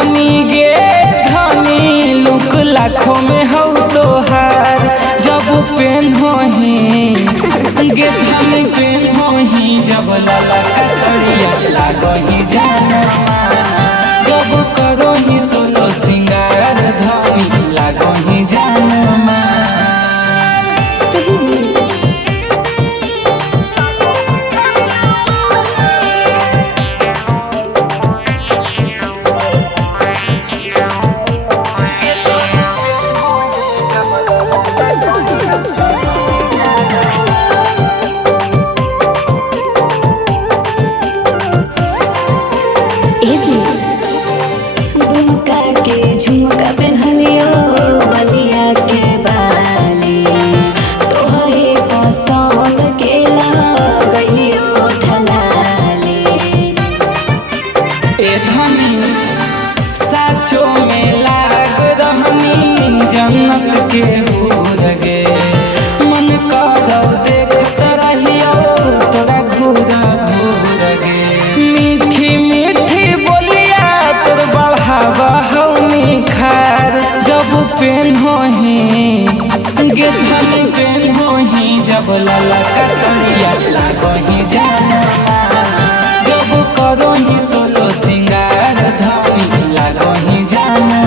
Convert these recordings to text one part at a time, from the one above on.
धनी गे धनी लुक लाखों में हो तोहार जब पेन हो ही गे धनी पेन हो ही जब लाला कसरिया लागो ही जाना जब करो ही सोलो सिंगार धनी लागो ही जाना झुमका पहनियो बलिया के बाली तोहरे पसंद के लगइयो ठलाली ए धनी साचो में लाग रहनी जन्नत के हूर गे मन कर देखत रहियो तोरा घूरा घूर गे मीठी मीठी बोलिया तोर बढ़ावा खार जब पेन हो ही गे धनी पेन हो ही जब लाला कसरिया लागो ही जाना जब करो ही सोलो सिंगार धनी लागो ही जाना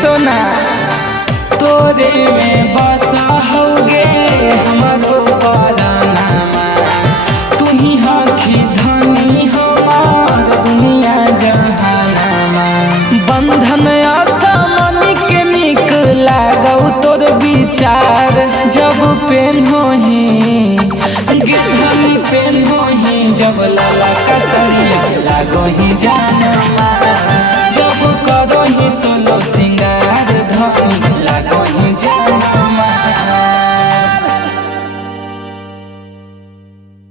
सोना तोरे में बसा होगे हमारो परानामा तू ही हखी धनी हमार दुनिया जहानामा बंधन आसमानी के निक लागौ तोर विचार जब पेन हो ही गे धनी पेन हो ही जब लाला कसरिया लागो ही जाना जब करो ही सोलो